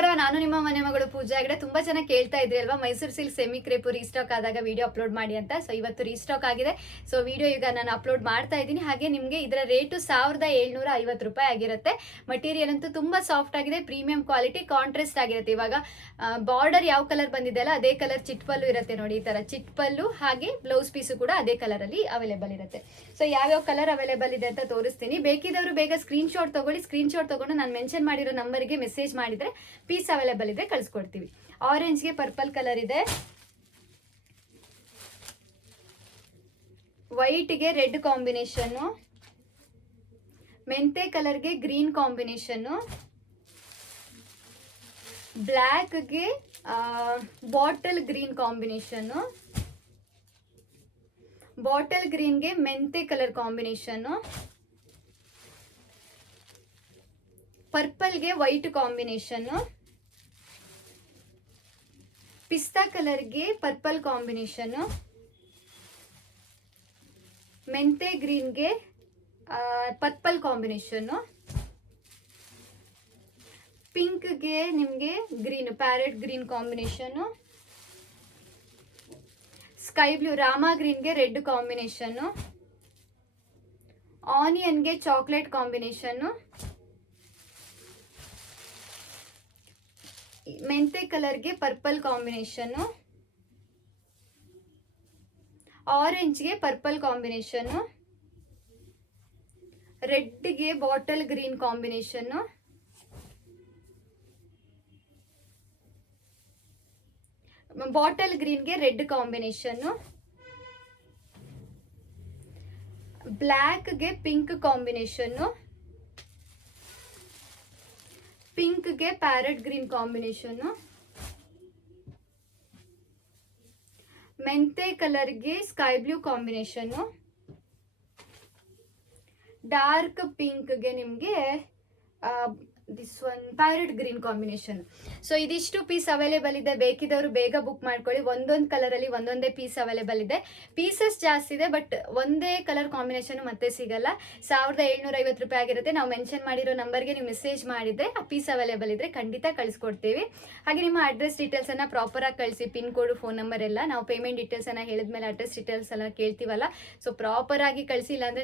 ನಮಸ್ಕಾರ, ನಾನು ನಿಮ್ಮ ಮನೆ ಮಗಳು ಪೂಜಾ ಹೆಗ್ಡೆ. ತುಂಬಾ ಚೆನ್ನಾಗಿ ಕೇಳ್ತಾ ಇದ್ರಿ ಅಲ್ವಾ, Mysuru silk semi crepe restock ಆದಾಗ ವಿಡಿಯೋ ಅಪ್ಲೋಡ್ ಮಾಡಿ ಅಂತ. ಸೊ ಇವತ್ತು ರೀಸ್ಟಾಕ್ ಆಗಿದೆ. ಸೊ ವಿಡಿಯೋ ಈಗ ನಾನು ಅಪ್ಲೋಡ್ ಮಾಡ್ತಾ ಇದ್ದೀನಿ. ಹಾಗೆ ನಿಮಗೆ ಇದರ ರೇಟು 1750 ರೂಪಾಯಿ ಆಗಿರುತ್ತೆ. ಮಟೀರಿಯಲ್ ಅಂತೂ ತುಂಬಾ ಸಾಫ್ಟ್ ಆಗಿದೆ, ಪ್ರೀಮಿಯಂ ಕ್ವಾಲಿಟಿ, ಕಾಂಟ್ರಾಸ್ಟ್ ಆಗಿರುತ್ತೆ. ಇವಾಗ ಬಾರ್ಡರ್ ಯಾವ ಕಲರ್ ಬಂದಿದೆ ಅಲ್ಲ ಅದೇ ಕಲರ್ ಚಿಟ್ ಪಲ್ಲು ಇರುತ್ತೆ ನೋಡಿ. ಈ ತರ ಚಿಟ್ ಪಲ್ಲು ಹಾಗೆ ಬ್ಲೌಸ್ ಪೀಸು ಕೂಡ ಅದೇ ಕಲರ್ ಅಲ್ಲಿ ಅವೈಲೇಬಲ್ ಇರುತ್ತೆ. ಸೊ ಯಾವ್ಯಾವ ಕಲರ್ ಅವೈಲೇಬಲ್ ಇದೆ ಅಂತ ತೋರಿಸ್ತೀನಿ. ಬೇಕಿದವರು ಬೇಗ ಸ್ಕ್ರೀನ್ ಶಾಟ್ ತಗೊಳ್ಳಿ. ಸ್ಕ್ರೀನ್ ಶಾಟ್ ತಗೊಂಡು ನಾನು ಮೆನ್ಷನ್ ಮಾಡಿರೋ ನಂಬರ್ಗೆ ಮೆಸೇಜ್ ಮಾಡಿದ್ರೆ ಪೀಸ್ ಅವೈಲೇಬಲ್ ಇದ್ರೆ ಕಳಿಸ್ಕೊಡ್ತೀವಿ. ಆರೆಂಜ್ಗೆ ಪರ್ಪಲ್ ಕಲರ್ ಇದೆ, ವೈಟ್ಗೆ ರೆಡ್ ಕಾಂಬಿನೇಷನ್, ಮೆಂತೆ ಕಲರ್ಗೆ ಗ್ರೀನ್ ಕಾಂಬಿನೇಷನ್, ಬ್ಲ್ಯಾಕ್ಗೆ ಬಾಟಲ್ ಗ್ರೀನ್ ಕಾಂಬಿನೇಷನ್, ಬಾಟಲ್ ಗ್ರೀನ್ಗೆ ಮೆಂತೆ ಕಲರ್ ಕಾಂಬಿನೇಷನ್, ಪರ್ಪಲ್ಗೆ ವೈಟ್ ಕಾಂಬಿನೇಷನ್, ಪಿಸ್ತಾ ಕಲರ್ಗೆ ಪರ್ಪಲ್ ಕಾಂಬಿನೇಷನ್, ಮೆಂತೆ ಗ್ರೀನ್ಗೆ ಪರ್ಪಲ್ ಕಾಂಬಿನೇಷನ್, ಪಿಂಕ್ಗೆ ನಿಮಗೆ green parrot green combination, sky blue Rama ಗ್ರೀನ್ಗೆ ರೆಡ್ ಕಾಂಬಿನೇಷನ್, ಆನಿಯನ್ಗೆ ಚಾಕ್ಲೇಟ್ ಕಾಂಬಿನೇಷನ್, ಮೆಂತೆ ಕಲರ್ಗೆ ಪರ್ಪಲ್ ಕಾಂಬಿನೇಷನ್, ಆರೆಂಜ್ಗೆ ಪರ್ಪಲ್ ಕಾಂಬಿನೇಷನ್, ರೆಡ್ಗೆ ಬಾಟಲ್ ಗ್ರೀನ್ ಕಾಂಬಿನೇಷನ್, ಬಾಟಲ್ ಗ್ರೀನ್ಗೆ ರೆಡ್ ಕಾಂಬಿನೇಷನ್, ಬ್ಲ್ಯಾಕ್ಗೆ ಪಿಂಕ್ ಕಾಂಬಿನೇಷನ್, ಪಿಂಕ್ಗೆ ಪ್ಯಾರೆಟ್ ಗ್ರೀನ್ ಕಾಂಬಿನೇಷನ್, ಮೆಂತೆ ಕಲರ್ಗೆ ಸ್ಕೈ ಬ್ಲೂ ಕಾಂಬಿನೇಷನ್, ಡಾರ್ಕ್ ಪಿಂಕ್ಗೆ ನಿಮಗೆ this one parrot green combination. So ಇದಿಷ್ಟು ಪೀಸ್ ಅವೈಲೇಬಲ್ ಇದೆ. ಬೇಕಿದವರು ಬೇಗ ಬುಕ್ ಮಾಡ್ಕೊಳ್ಳಿ. ಒಂದೊಂದು ಕಲರಲ್ಲಿ ಒಂದೊಂದೇ ಪೀಸ್ ಅವೈಲೇಬಲ್ ಇದೆ. ಪೀಸಸ್ ಜಾಸ್ತಿ ಇದೆ, ಬಟ್ ಒಂದೇ ಕಲರ್ ಕಾಂಬಿನೇಷನ್ ಮತ್ತೆ ಸಿಗಲ್ಲ. 1750 ರೂಪಾಯಿ ಆಗಿರುತ್ತೆ. ನಾವು ಮೆನ್ಷನ್ ಮಾಡಿರೋ ನಂಬರ್ಗೆ ನೀವು ಮೆಸೇಜ್ ಮಾಡಿದರೆ ಆ ಪೀಸ್ ಅವೈಲೇಬಲ್ ಇದ್ರೆ ಖಂಡಿತ ಕಳಿಸ್ಕೊಡ್ತೀವಿ. ಹಾಗೆ ನಿಮ್ಮ ಅಡ್ರೆಸ್ ಡೀಟೇಲ್ಸನ್ನು ಪ್ರಾಪರಾಗಿ ಕಳಿಸಿ, ಪಿನ್ ಕೋಡು, ಫೋನ್ ನಂಬರ್ ಎಲ್ಲ. ನಾವು ಪೇಮೆಂಟ್ ಡೀಟೇಲ್ಸನ್ನು ಹೇಳಿದ್ಮೇಲೆ ಅಡ್ರೆಸ್ ಡೀಟೇಲ್ಸ್ ಎಲ್ಲ ಕೇಳ್ತೀವಲ್ಲ, ಸೊ ಪ್ರಾಪರಾಗಿ ಕಳಿಸಿ. ಇಲ್ಲಾಂದರೆ